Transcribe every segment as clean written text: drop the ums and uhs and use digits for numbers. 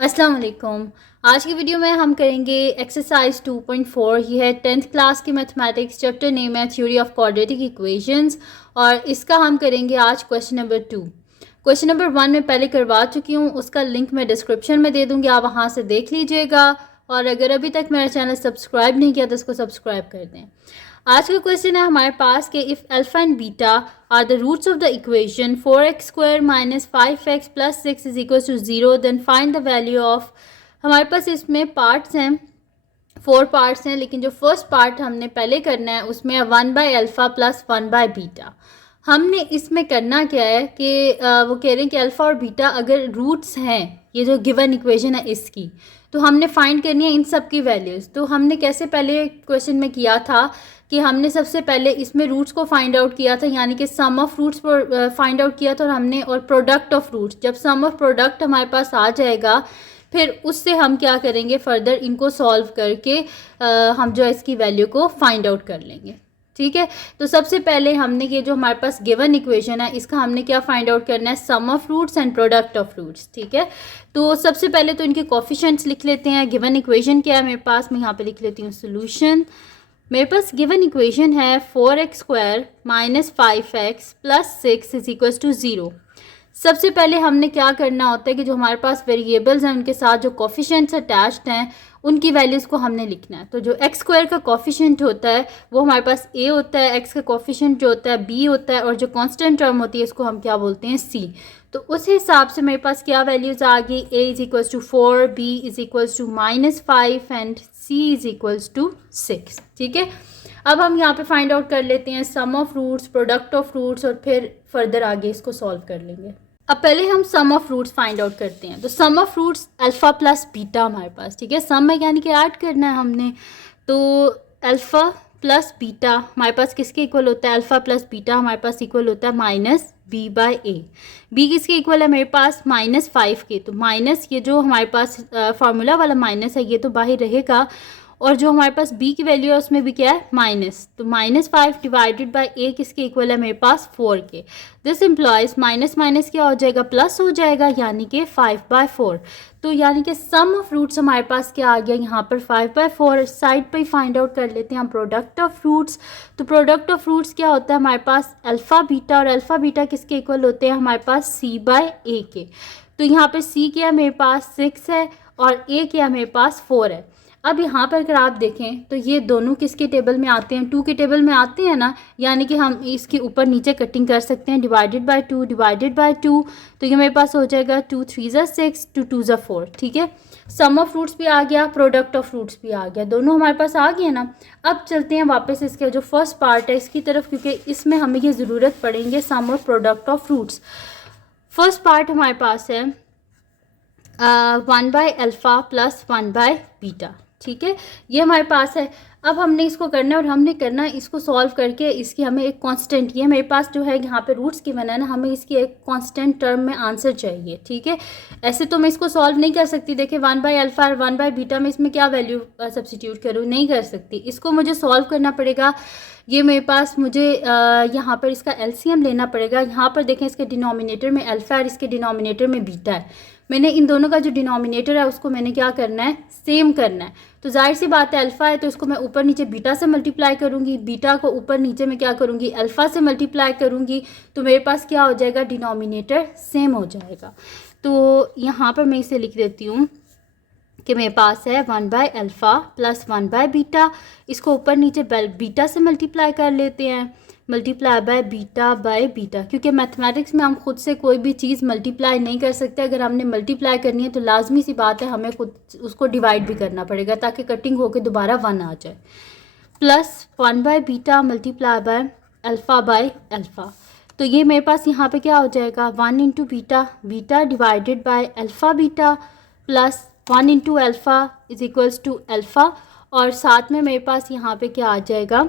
अस्सलाम वालेकुम। आज की वीडियो में हम करेंगे एक्सरसाइज 2.4। ये है 10th क्लास की मैथमेटिक्स, चैप्टर नेम है थ्योरी ऑफ क्वाड्रेटिक इक्वेशंस और इसका हम करेंगे आज क्वेश्चन नंबर 2। क्वेश्चन नंबर 1 में पहले करवा चुकी हूँ, उसका लिंक मैं डिस्क्रिप्शन में दे दूँगी, आप वहाँ से देख लीजिएगा। और अगर अभी तक मेरा चैनल सब्सक्राइब नहीं किया तो उसको सब्सक्राइब कर दें। आज का क्वेश्चन है हमारे पास कि if alpha and beta are the roots of the equation 4x² minus 5x plus 6 is equal to 0 then find the value of. हमारे पास इसमें पार्ट्स हैं, 4 पार्ट्स हैं, लेकिन जो फर्स्ट पार्ट हमने पहले करना है उसमें 1/अल्फ़ा प्लस 1/बीटा। हमने इसमें करना क्या है कि वो कह रहे हैं कि अल्फ़ा और बीटा अगर रूट्स हैं, ये जो गिवन इक्वेशन है इसकी, तो हमने फाइंड करनी है इन सब की वैल्यूज़। तो हमने कैसे पहले क्वेश्चन में किया था कि हमने सबसे पहले इसमें रूट्स को फाइंड आउट किया था, यानी कि सम ऑफ रूट्स पर फाइंड आउट किया था और हमने और प्रोडक्ट ऑफ रूट्स। जब सम ऑफ प्रोडक्ट हमारे पास आ जाएगा फिर उससे हम क्या करेंगे, फर्दर इनको सॉल्व करके हम जो है इसकी वैल्यू को फाइंड आउट कर लेंगे। ठीक है, तो सबसे पहले हमने ये जो हमारे पास गिवन इक्वेशन है इसका हमने क्या फाइंड आउट करना है, sum of roots and product of roots. ठीक है, तो सबसे पहले तो इनके कोफिशिएंट्स लिख लेते हैं। गिवन इक्वेशन क्या है मेरे पास, मैं यहाँ पे लिख लेती हूँ सोल्यूशन। मेरे पास गिवन इक्वेशन है 4x² minus 5x plus 6 is equal to 0। सबसे पहले हमने क्या करना होता है कि जो हमारे पास वेरिएबल्स हैं उनके साथ जो कोफिशिएंट्स अटैच्ड हैं उनकी वैल्यूज़ को हमने लिखना है। तो जो x² का कोफिशिएंट होता है वो हमारे पास a होता है, x का कोफिशिएंट जो होता है b होता है, और जो कांस्टेंट टर्म होती है इसको हम क्या बोलते हैं c। तो उस हिसाब से मेरे पास क्या वैल्यूज़ आ गई, a is equals to 4, b is equals to -5 and c is equals to 6। ठीक है, अब हम यहाँ पे फाइंड आउट कर लेते हैं sum of roots, product of roots, और फिर फर्दर आगे इसको सॉल्व कर लेंगे। अब पहले हम sum of roots find out करते हैं। तो sum of roots alpha plus beta हमारे पास, ठीक है, सम में यानी कि ऐड करना है हमने। तो अल्फ़ा प्लस बीटा हमारे पास किसके इक्वल होता है, अल्फ़ा प्लस बीटा हमारे पास इक्वल होता है -b/a। b किसके इक्वल है मेरे पास, -5 के। तो माइनस ये जो हमारे पास फार्मूला वाला माइनस है ये तो बाहर रहेगा, और जो हमारे पास b की वैल्यू है उसमें भी क्या है, माइनस। तो -5 डिवाइडेड बाय a किसके इक्वल है मेरे पास 4 के। दिस इम्प्लॉयज माइनस माइनस क्या हो जाएगा, प्लस हो जाएगा, यानी कि 5/4। तो यानी कि सम ऑफ रूट्स हमारे पास क्या आ गया यहाँ पर 5/4। साइड पे ही फाइंड आउट कर लेते हैं हम प्रोडक्ट ऑफ रूट्स। तो प्रोडक्ट ऑफ रूट्स क्या होता है हमारे पास, अल्फ़ा बीटा, और अल्फ़ा बीटा किसके इक्वल होते हैं हमारे पास c/a के। तो यहाँ पर c क्या है मेरे पास 6 है और a क्या है मेरे पास 4 है। अब यहाँ पर अगर आप देखें तो ये दोनों किसके टेबल में आते हैं, 2 के टेबल में आते हैं ना, यानी कि हम इसके ऊपर नीचे कटिंग कर सकते हैं, डिवाइडेड बाय 2 डिवाइडेड बाय 2। तो ये मेरे पास हो जाएगा 2 3 ज़ा 6, 2 2 ज़ा 4। ठीक है, सम ऑफ रूट्स भी आ गया, प्रोडक्ट ऑफ रूट्स भी आ गया, दोनों हमारे पास आ गए ना। अब चलते हैं वापस इसके जो फर्स्ट पार्ट है इसकी तरफ, क्योंकि इसमें हमें ये ज़रूरत पड़ेंगे सम और product of roots. First part हमारे पास है 1/अल्फ़ा प्लस 1/बीटा। ठीक है, ये हमारे पास है। अब हमने इसको करना है और हमने करना है इसको सॉल्व करके इसकी हमें एक कांस्टेंट, ये मेरे पास जो है यहाँ पे रूट्स की बना है ना, हमें इसकी एक कांस्टेंट टर्म में आंसर चाहिए। ठीक है, ऐसे तो मैं इसको सॉल्व नहीं कर सकती। देखिए 1/अल्फ़ा और 1/बीटा में इसमें क्या वैल्यू सब्सिट्यूट करूँ, नहीं कर सकती। इसको मुझे सॉल्व करना पड़ेगा। ये मेरे पास मुझे यहाँ पर इसका एलसीएम लेना पड़ेगा। यहाँ पर देखें इसके डिनोमिनेटर में अल्फ़ा और इसके डिनोमिनेटर में बीटा है। मैंने इन दोनों का जो डिनोमिनेटर है उसको मैंने क्या करना है, सेम करना है। तो जाहिर सी बात है अल्फ़ा है तो इसको मैं ऊपर नीचे बीटा से मल्टीप्लाई करूँगी, बीटा को ऊपर नीचे में क्या करूँगी, अल्फ़ा से मल्टीप्लाई करूँगी। तो मेरे पास क्या हो जाएगा, डिनोमिनेटर सेम हो जाएगा। तो यहाँ पर मैं इसे लिख देती हूँ कि मेरे पास है 1/अल्फ़ा प्लस 1/बीटा। इसको ऊपर नीचे बीटा से मल्टीप्लाई कर लेते हैं, मल्टीप्लाई बाय बीटा, क्योंकि मैथमेटिक्स में हम खुद से कोई भी चीज़ मल्टीप्लाई नहीं कर सकते। अगर हमने मल्टीप्लाई करनी है तो लाजमी सी बात है हमें खुद उसको डिवाइड भी करना पड़ेगा ताकि कटिंग होकर दोबारा 1 आ जाए। प्लस 1/बीटा मल्टीप्लाई बाय अल्फ़ा। तो ये मेरे पास यहाँ पे क्या हो जाएगा, 1 into beta, beta divided by alpha beta, plus 1 into alpha is equals to alpha, और साथ में मेरे पास यहाँ पे क्या आ जाएगा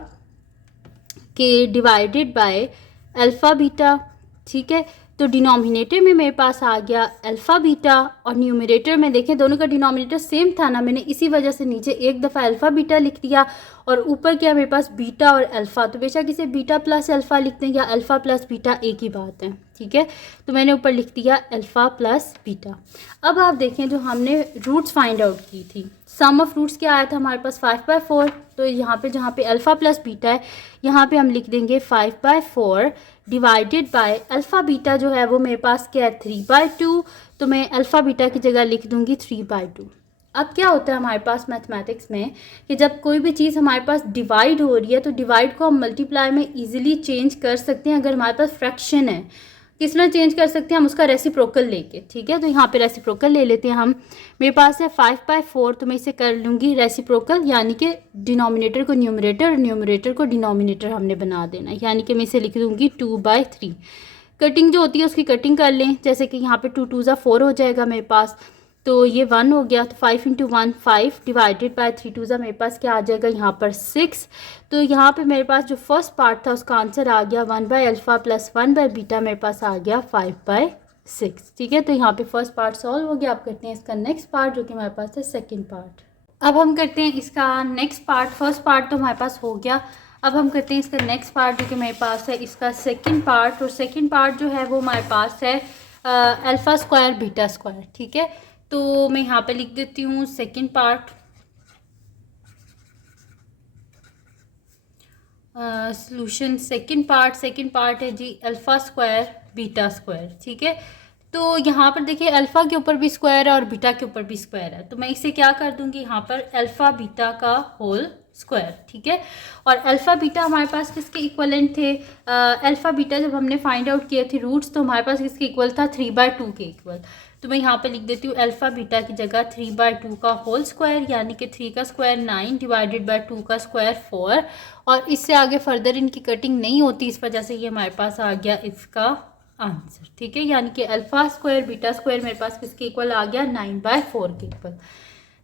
कि डिवाइडेड बाय अल्फ़ा बीटा। ठीक है, तो डिनोमिनेटर में मेरे पास आ गया अल्फ़ा बीटा, और न्यूमरेटर में देखें दोनों का डिनोमिनेटर सेम था ना, मैंने इसी वजह से नीचे एक दफ़ा अल्फ़ा बीटा लिख दिया और ऊपर क्या मेरे पास बीटा और अल्फ़ा। तो बेशक इसे बीटा प्लस अल्फ़ा लिखते हैं या अल्फ़ा प्लस बीटा, एक ही बात है। ठीक है। तो मैंने ऊपर लिख दिया अल्फ़ा प्लस बीटा। अब आप देखें जो हमने रूट्स फाइंड आउट की थी, सम ऑफ रूट्स क्या आया था हमारे पास 5/4। तो यहाँ पे जहाँ पे अल्फ़ा प्लस बीटा है यहाँ पे हम लिख देंगे 5/4 डिवाइडेड बाय अल्फ़ा बीटा जो है वो मेरे पास क्या है 3/2। तो मैं अल्फ़ा बीटा की जगह लिख दूँगी 3/2। अब क्या होता है हमारे पास मैथमेटिक्स में कि जब कोई भी चीज़ हमारे पास डिवाइड हो रही है तो डिवाइड को हम मल्टीप्लाई में इजीली चेंज कर सकते हैं अगर हमारे पास फ्रैक्शन है। किस तरह चेंज कर सकते हैं हम उसका रेसिप्रोकल लेके, ठीक है। तो यहाँ पे रेसिप्रोकल ले लेते हैं हम। मेरे पास है 5/4, तो मैं इसे कर लूँगी रेसिप्रोकल, यानी कि डिनोमिनेटर को न्यूमरेटर और न्यूमरेटर को डिनोमिनेटर हमने बना देना, यानी कि मैं इसे लिख दूँगी 2/3। कटिंग जो होती है उसकी कटिंग कर लें, जैसे कि यहाँ पे 2 2 ज़ा 4 हो जाएगा मेरे पास, तो ये 1 हो गया। तो 5 × 1 5 डिवाइडेड बाय 3 2 ज़ा मेरे पास क्या आ जाएगा यहाँ पर 6। तो यहाँ पे मेरे पास जो फर्स्ट पार्ट था उसका आंसर आ गया 1/अल्फ़ा प्लस 1/बीटा, मेरे पास आ गया 5/6, ठीक है। तो यहाँ पे फर्स्ट पार्ट सॉल्व हो गया। अब करते हैं इसका नेक्स्ट पार्ट जो कि हमारे पास है सेकेंड पार्ट। अब हम करते हैं इसका नेक्स्ट पार्ट। फर्स्ट पार्ट तो हमारे पास हो गया, अब हम करते हैं इसका नेक्स्ट पार्ट जो कि मेरे पास है इसका सेकंड पार्ट। और सेकंड पार्ट जो है वो हमारे पास है अल्फ़ा स्क्वायर बीटा स्क्वायर, ठीक है। तो मैं यहाँ पे लिख देती हूँ second part, solution second part है जी अल्फ़ा स्क्वायर बीटा स्क्वायर, ठीक है। तो यहाँ पर देखिए अल्फ़ा के ऊपर भी स्क्वायर है और बीटा के ऊपर भी स्क्वायर है, तो मैं इसे क्या कर दूँगी यहाँ पर अल्फ़ा बीटा का होल स्क्वायर, ठीक है। और अल्फ़ा बीटा हमारे पास किसके इक्वलेंट थे, अल्फ़ा बीटा जब हमने फाइंड आउट किए थे रूट्स तो हमारे पास किसके इक्वल था 3/2 के इक्वल। तो मैं यहाँ पे लिख देती हूँ अल्फ़ा बीटा की जगह 3/2 का होल स्क्वायर, यानी कि 3 का स्क्वायर 9 डिवाइडेड बाय 2 का स्क्वायर 4। और इससे आगे फर्दर इनकी कटिंग नहीं होती, इस वजह से ये हमारे पास आ गया इसका आंसर, ठीक है। यानी कि अल्फ़ा स्क्वायर बीटा स्क्वायर मेरे पास किसके इक्वल आ गया 9/4 के इक्वल।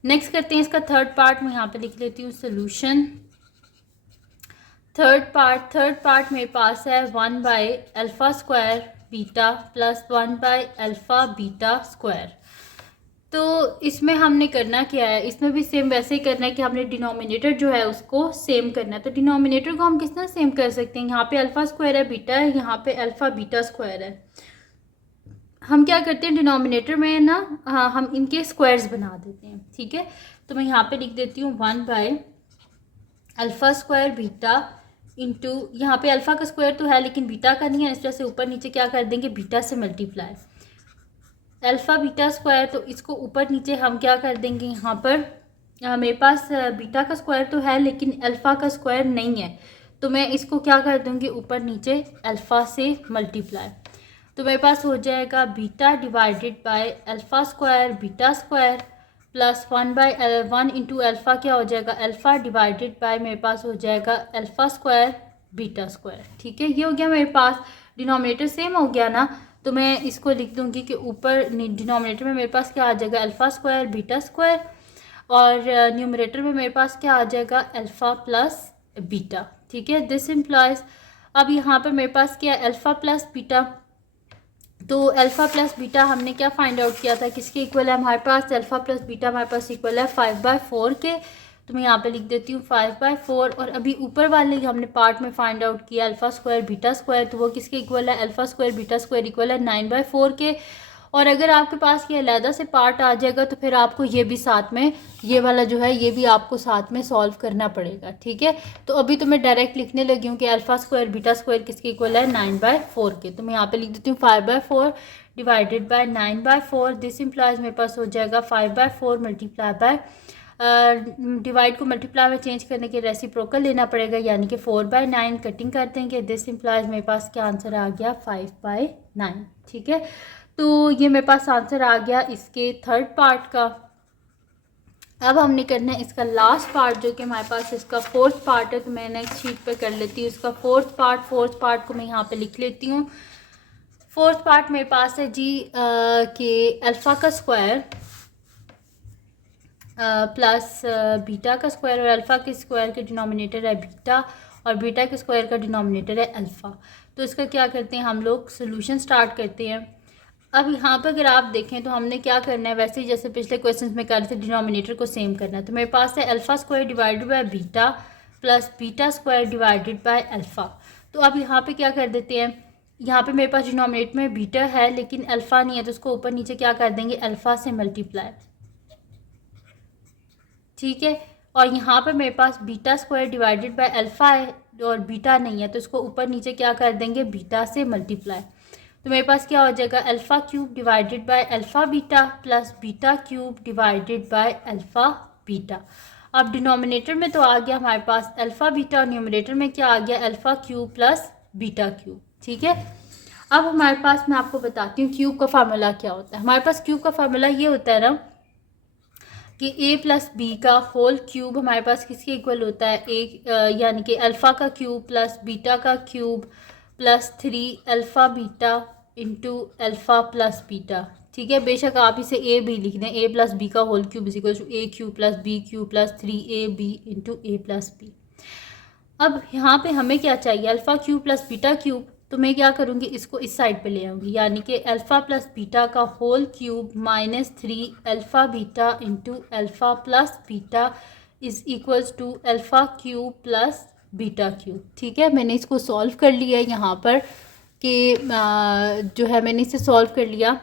नेक्स्ट करते हैं इसका थर्ड पार्ट, मैं यहाँ पे लिख लेती हूँ सोल्यूशन। थर्ड पार्ट मेरे पास है 1/अल्फ़ा स्क्वायर बीटा प्लस 1/अल्फ़ा बीटा स्क्वायर। तो इसमें हमने करना क्या है, इसमें भी सेम वैसे ही करना है कि हमने डिनोमिनेटर जो है उसको सेम करना है। तो डिनोमिनेटर को हम किस तरह सेम कर सकते हैं, यहाँ पे अल्फ़ा स्क्वायर है बीटा है, यहाँ पे अल्फ़ा बीटा स्क्वायर है। हम क्या करते हैं डिनोमिनेटर में ना हम इनके स्क्वायर्स बना देते हैं, ठीक है। तो मैं यहाँ पे लिख देती हूँ 1/अल्फ़ा स्क्वायर बीटा इंटू, यहाँ पे अल्फ़ा का स्क्वायर तो है लेकिन बीटा का नहीं है, इस वजह से ऊपर नीचे क्या कर देंगे बीटा से मल्टीप्लाई अल्फ़ा बीटा स्क्वायर। तो इसको ऊपर नीचे हम क्या कर देंगे, यहाँ पर मेरे पास बीटा का स्क्वायर तो है लेकिन अल्फ़ा का स्क्वायर नहीं है, तो मैं इसको क्या कर दूँगी ऊपर नीचे अल्फ़ा से मल्टीप्लाई। तो मेरे पास हो जाएगा beta divided by alpha square beta square plus 1/1 into alpha क्या हो जाएगा अल्फ़ा डिवाइडेड बाय मेरे पास हो जाएगा अल्फ़ा स्क्वायर बीटा स्क्वायर, ठीक है। ये हो गया मेरे पास, डिनोमिनेटर सेम हो गया ना, तो मैं इसको लिख दूंगी कि ऊपर डिनोमिनेटर में मेरे पास क्या आ जाएगा अल्फ़ा स्क्वायर बीटा स्क्वायर और न्यूमरेटर में मेरे पास क्या आ जाएगा अल्फ़ा प्लस बीटा, ठीक है। दिस इम्प्लॉयज़, अब यहाँ पर मेरे पास क्या अल्फ़ा प्लस बीटा, तो अल्फ़ा प्लस बीटा हमने क्या फाइंड आउट किया था किसके इक्वल है हमारे पास, अल्फ़ा प्लस बीटा हमारे पास इक्वल है 5/4 के। तो मैं यहाँ पे लिख देती हूँ 5/4। और अभी ऊपर वाले हमने पार्ट में फाइंड आउट किया अल्फ़ा स्क्वायर बीटा स्क्वायर, तो वो किसके इक्वल है alpha square beta square equal है 9/4 के। और अगर आपके पास ये अलहदा से पार्ट आ जाएगा तो फिर आपको ये भी साथ में, ये वाला जो है ये भी आपको साथ में सॉल्व करना पड़ेगा, ठीक है। तो अभी तो मैं डायरेक्ट लिखने लगी हूँ कि अल्फ़ा स्क्वायर बीटा स्क्वायर किसके इक्वल है 9/4 के। तो मैं यहाँ पे लिख देती हूँ 5/4 डिवाइडेड बाय 9/4। दिस इम्प्लाइज मेरे पास हो जाएगा 5/4 मल्टीप्लाई बाय डिवाइड को मल्टीप्लाई में चेंज करने के रेसिप्रोकल लेना पड़ेगा, यानी कि 4/9 कटिंग कर देंगे। दिस इम्प्लाइज मेरे पास क्या आंसर आ गया 5/9, ठीक है। तो ये मेरे पास आंसर आ गया इसके थर्ड पार्ट का। अब हमने करना है इसका लास्ट पार्ट जो कि हमारे पास इसका फोर्थ पार्ट है, तो मैं नेक्स्ट शीट पे कर लेती हूँ इसका फोर्थ पार्ट को मैं यहाँ पे लिख लेती हूँ। फोर्थ पार्ट मेरे पास है जी कि अल्फ़ा का स्क्वायर प्लस बीटा का स्क्वायर और अल्फ़ा के स्क्वायर के डिनोमिनेटर है बीटा और बीटा के स्क्वायर का डिनोमिनेटर है अल्फ़ा। तो इसका क्या करते हैं हम लोग सोल्यूशन स्टार्ट करते हैं। अब यहाँ पर अगर आप देखें तो हमने क्या करना है, वैसे ही जैसे पिछले क्वेश्चंस में कर रहे थे डिनोमिनेटर को सेम करना है। तो मेरे पास है alpha square divided by beta plus beta square divided by alpha. तो अब यहाँ पे क्या कर देते हैं यहाँ पे मेरे पास डिनोमिनेटर में बीटा है लेकिन अल्फ़ा नहीं है, तो उसको ऊपर नीचे क्या कर देंगे, अल्फ़ा से मल्टीप्लाई। ठीक है, और यहाँ पर मेरे पास beta square divided by alpha है और बीटा नहीं है, तो इसको ऊपर नीचे क्या कर देंगे, बीटा से मल्टीप्लाई। तो मेरे पास क्या हो जाएगा, alpha cube divided by alpha beta plus beta cube divided by alpha beta. अब डिनोमिनेटर में तो आ गया हमारे पास अल्फ़ा बीटा और न्यूमरेटर में क्या आ गया, alpha cube plus beta cube. ठीक है, अब हमारे पास, मैं आपको बताती हूँ क्यूब का फार्मूला क्या होता है। हमारे पास क्यूब का फार्मूला ये होता है ना कि a प्लस बी का होल क्यूब हमारे पास किसके इक्वल होता है, एक यानी कि अल्फ़ा का क्यूब प्लस बीटा का cube plus 3 alpha beta into alpha plus beta. ठीक है, बेशक आप इसे a भी लिख दें, a प्लस बी का whole cube is equal to a cube plus b cube plus 3ab into a plus b. अब यहाँ पे हमें क्या चाहिए, alpha cube plus beta cube, तो मैं क्या करूँगी, इसको इस साइड पे ले आऊँगी, यानी कि अल्फ़ा प्लस बीटा का whole cube minus 3 alpha beta into alpha plus beta is equals to alpha cube plus beta cube. ठीक है, मैंने इसको सॉल्व कर लिया है यहाँ पर कि जो है मैंने इसे सॉल्व कर लिया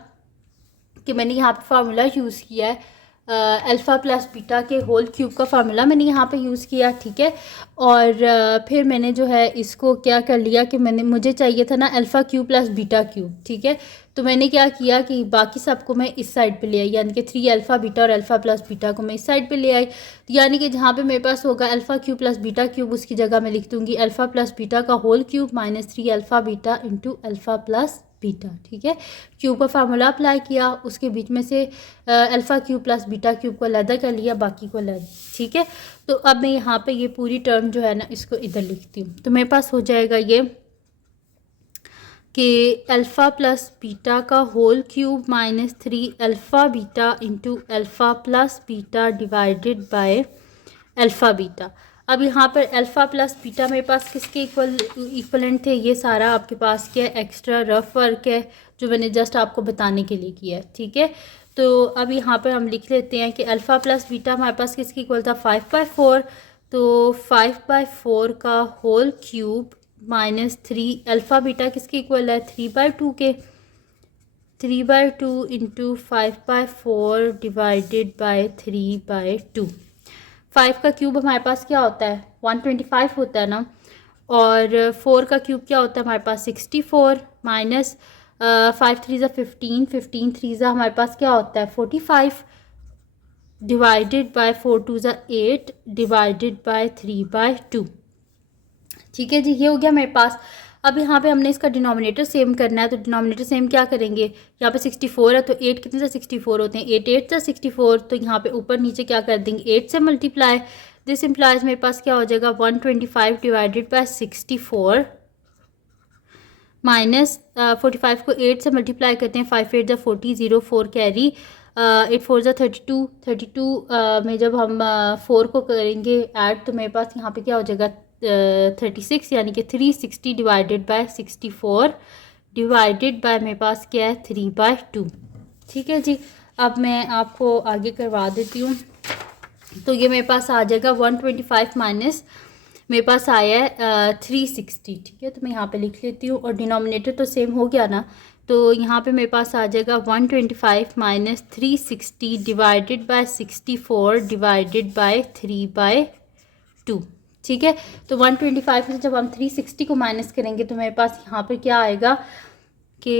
कि मैंने यहाँ पे फार्मूला यूज़ किया है अल्फ़ा प्लस बीटा के होल क्यूब का फार्मूला मैंने यहाँ पे यूज़ किया। ठीक है, और फिर मैंने जो है इसको क्या कर लिया कि मुझे चाहिए था ना alpha cube plus beta cube. ठीक है, तो मैंने क्या किया कि बाकी सबको मैं इस साइड पे ले आई, यानी कि 3 अल्फ़ा बीटा और अल्फ़ा प्लस बीटा को मैं इस साइड पे ले आई। तो यानी कि जहाँ पे मेरे पास होगा alpha cube plus beta cube, उसकी जगह मैं लिख दूँगी अल्फ़ा प्लस बीटा का whole cube minus 3 alpha beta into alpha plus beta. ठीक है, क्यूब का फार्मूला अप्लाई किया, उसके बीच में से alpha cube plus beta cube को अलग कर लिया, बाकी को अलग। ठीक है, तो अब मैं यहाँ पे ये पूरी टर्म जो है ना इसको इधर लिखती हूँ, तो मेरे पास हो जाएगा ये कि अल्फ़ा प्लस बीटा का whole cube minus 3 alpha beta into alpha plus beta divided by alpha beta. अब यहाँ पर अल्फ़ा प्लस बीटा मेरे पास किसके इक्वलेंट थे, ये सारा आपके पास क्या एक्स्ट्रा रफ वर्क है जो मैंने जस्ट आपको बताने के लिए किया है। ठीक है, तो अब यहाँ पर हम लिख लेते हैं कि अल्फ़ा प्लस बीटा हमारे पास किसके इक्वल था, 5/4, तो 5/4 का whole cube minus 3 alpha beta किसके इक्वल है, 3/2 के, 3/2 इंटू 5/4 डिवाइडेड बाय 3/2। 5 का क्यूब हमारे पास क्या होता है, 125 होता है ना, और 4 का क्यूब क्या होता है हमारे पास 64 माइनस 5 3 ज़ा 15, 15 3 ज़ा हमारे पास क्या होता है 45 डिवाइडेड बाय 4 2 ज़ा 8 डिवाइडेड बाय 3/2। ठीक है जी, ये हो गया मेरे पास। अब यहाँ पे हमने इसका डिनोमिनेटर सेम करना है, तो डिनोमिनेटर सेम क्या करेंगे, यहाँ पे 64 है तो 8 कितने से 64 होते हैं, 8 8 से 64, तो यहाँ पे ऊपर नीचे क्या कर देंगे 8 से मल्टीप्लाई। दिस इम्प्लाइज मेरे पास क्या हो जाएगा 125 डिवाइडेड बाय 64 माइनस 45 को 8 से मल्टीप्लाई करते हैं, 5 8 ज़ा 40, 0 4 कैरी, 8 4 ज़ा 32, 32 में जब हम 4 को करेंगे ऐड, तो मेरे पास यहाँ पे क्या हो जाएगा 36, यानी कि 360 डिवाइडेड बाय 64 डिवाइडेड बाय मेरे पास क्या है 3/2। ठीक है जी, अब मैं आपको आगे करवा देती हूँ। तो ये मेरे पास आ जाएगा 125 माइनस मेरे पास आया है 360। ठीक है, तो मैं यहाँ पे लिख लेती हूँ, और डिनोमिनेटर तो सेम हो गया ना, तो यहाँ पे मेरे पास आ जाएगा 125 minus 360 divided by 64 divided by 3/2। ठीक है, तो 125 में जब हम 360 को माइनस करेंगे तो मेरे पास यहाँ पे क्या आएगा कि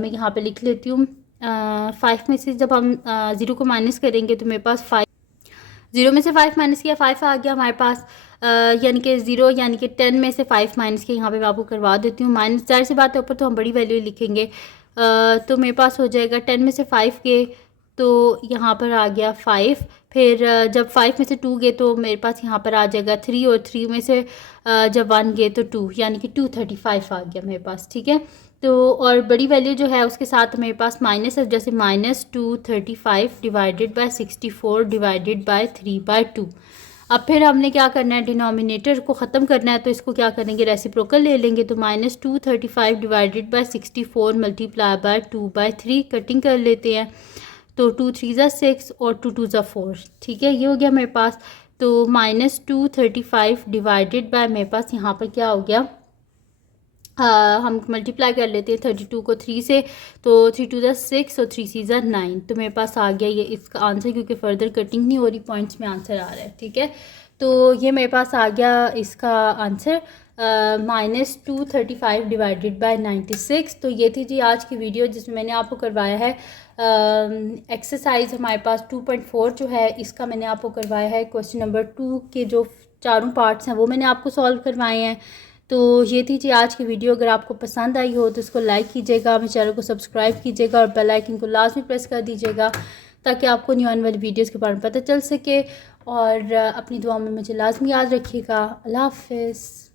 मैं यहाँ पे लिख लेती हूँ 5 में से जब हम 0 को माइनस करेंगे तो मेरे पास 5, 0 में से 5 माइनस किया 5 आ गया हमारे पास, यानी कि 0 यानी कि 10 में से 5 माइनस किया, यहाँ पे मैं आपको करवा देती हूँ माइनस, जाहिर सी बात है ऊपर तो हम बड़ी वैल्यू लिखेंगे। तो मेरे पास हो जाएगा 10 में से 5 के, तो यहाँ पर आ गया 5, फिर जब 5 में से 2 गए तो मेरे पास यहाँ पर आ जाएगा 3, और 3 में से जब 1 गए तो 2, यानी कि 235 आ गया मेरे पास। ठीक है, तो और बड़ी वैल्यू जो है उसके साथ मेरे पास माइनस है, जैसे minus 235 divided by 64 divided by 3/2। अब फिर हमने क्या करना है, डिनोमिनेटर को ख़त्म करना है, तो इसको क्या करेंगे रेसिप्रोकल ले लेंगे, तो minus 235 divided by 64 multiply by 2/3 cutting कर लेते हैं, तो 2 3 ज़ा 6 और 2 2 ज़ा 4। ठीक है, ये हो गया मेरे पास, तो माइनस 235 डिवाइडेड बाय मेरे पास यहाँ पर क्या हो गया हम मल्टीप्लाई कर लेते हैं 32 को 3 से, तो 3 टू ज़ा 6 और 3 सी ज़ा 9। तो मेरे पास आ गया ये इसका आंसर, क्योंकि फ़र्दर कटिंग नहीं हो रही, पॉइंट्स में आंसर आ रहा है। ठीक है, तो ये मेरे पास आ गया इसका आंसर -235 डिवाइडेड बाय 96। तो ये थी जी आज की वीडियो, जिसमें मैंने आपको करवाया है एक्सरसाइज हमारे पास 2.4 जो है, इसका मैंने आपको करवाया है क्वेश्चन नंबर 2 के जो चारों पार्ट्स हैं वो मैंने आपको सॉल्व करवाए हैं। तो ये थी जी आज की वीडियो। अगर आपको पसंद आई हो तो इसको लाइक कीजिएगा, मेरे चैनल को सब्सक्राइब कीजिएगा और बेल आइकन को लाजमी प्रेस कर दीजिएगा, ताकि आपको न्यू आने वाली वीडियोज़ के बारे में पता चल सके। और अपनी दुआ में मुझे लाजमी याद रखिएगा। अल्लाह हाफ़िज़।